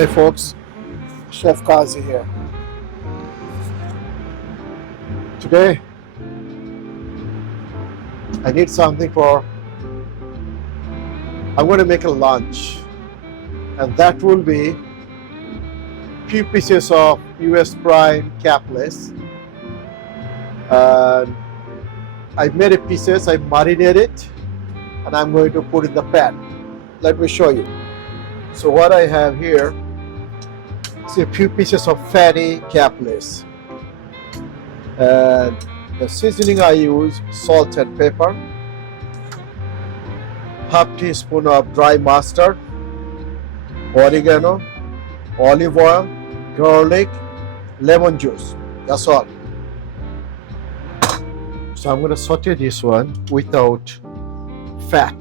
Hey folks, Chef Kazi here. Today I need something I'm going to make a lunch, and that will be few pieces of US Prime capless. And I made it pieces, I marinated it, and I'm going to put in the pan. Let me show you. So what I have here is a few pieces of fatty capless. And the seasoning I use, salt and pepper, half teaspoon of dry mustard, oregano, olive oil, garlic, lemon juice. That's all. So I'm going to saute this one without fat.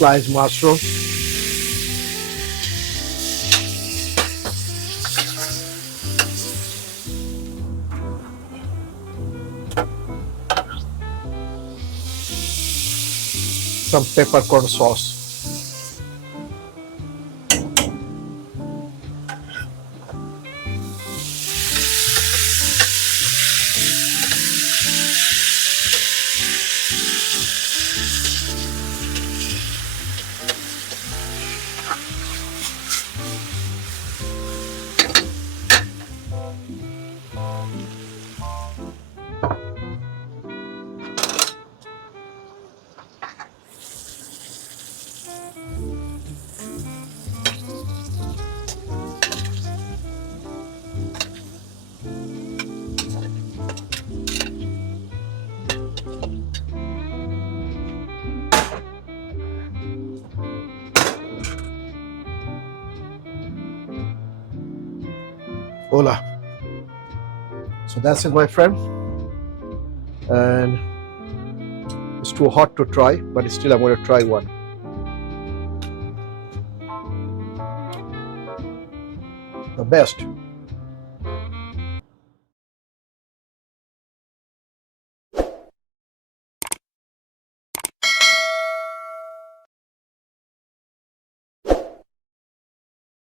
Sliced mushroom. Some peppercorn sauce. Hola. So that's it, my friend. And it's too hot to try, but still I'm going to try one. The best.